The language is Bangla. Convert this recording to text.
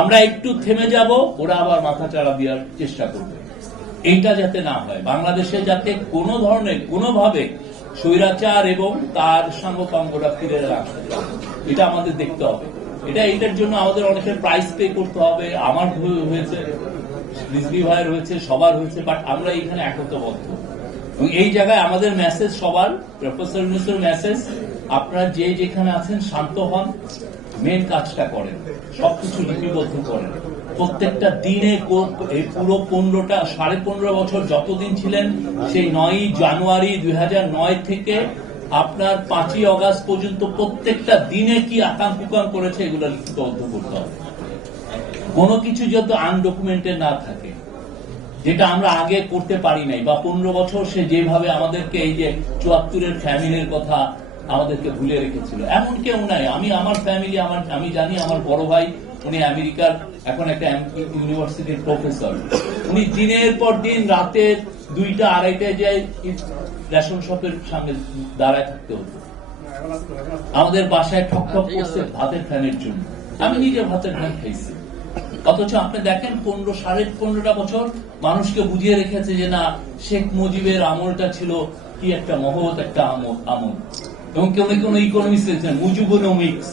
আমরা একটু থেমে যাব, ওরা আবার মাথা চাড়া দেওয়ার চেষ্টা করবে। এইটা যাতে না হয়, বাংলাদেশে যাতে কোনো ধরনের কোনোভাবে স্বৈরাচার এবং তার সাঙ্গপাঙ্গরা ফিরে আসতে পারে, এটা আমাদের দেখতে হবে। এটার জন্য আমাদের অনেকের প্রাইস পে করতে হবে। আমার হয়েছে, রিজভী ভাইয়ের হয়েছে, সবার হয়েছে, বাট আমরা এখানে একতাবদ্ধ। এবং এই জায়গায় আমাদের মেসেজ সবার, প্রফেসর ইউনূসের মেসেজ, আপনারা যে যেখানে আছেন শান্ত হন, মেন কাজটা করেন, সবকিছু লিপিবদ্ধ করেন। প্রত্যেকটা দিনে এই পুরো 15.5 বছর যতদিন ছিলেন, সেই 9ই জানুয়ারি 2009 থেকে আপনার 5ই অগাস্ট পর্যন্ত প্রত্যেকটা দিনে কি আকাম কুকাম করেছে এগুলো লিপিবদ্ধ করতে হবে। কোনো কিছু যত আনডকুমেন্টেড না থাকে, যেটা আমরা আগে করতে পারি নাই, বা 15 বছর সে যেভাবে আমাদেরকে এই যে 74-এর ফ্যামিলির কথা আমাদেরকে ভুলে রেখেছিল, এমন কেউ নাই। আমি আমার ফ্যামিলি, আমি জানি আমার বড় ভাই, উনি আমেরিকার এখন একটা ইউনিভার্সিটির প্রফেসর। উনি দিনের পর দিন রাতে 2টা 2:30টায় যায় রেশন শপের সামনে দাঁড়ায় থাকতে হতো। আমাদের বাসায় ঠক ঠক করছে ভাতের ফ্যানের জন্য। আমি নিজে ভাতের ফ্যান খাইছি। অথচ আপনি দেখেন 15.5 বছর মানুষকে বুঝিয়ে রেখেছে যে না, শেখ মুজিবের আমলটা ছিল কি একটা মহৎ একটা আমল। এবং কেউ ইকোনমিক্স মুজিবোনমিক্স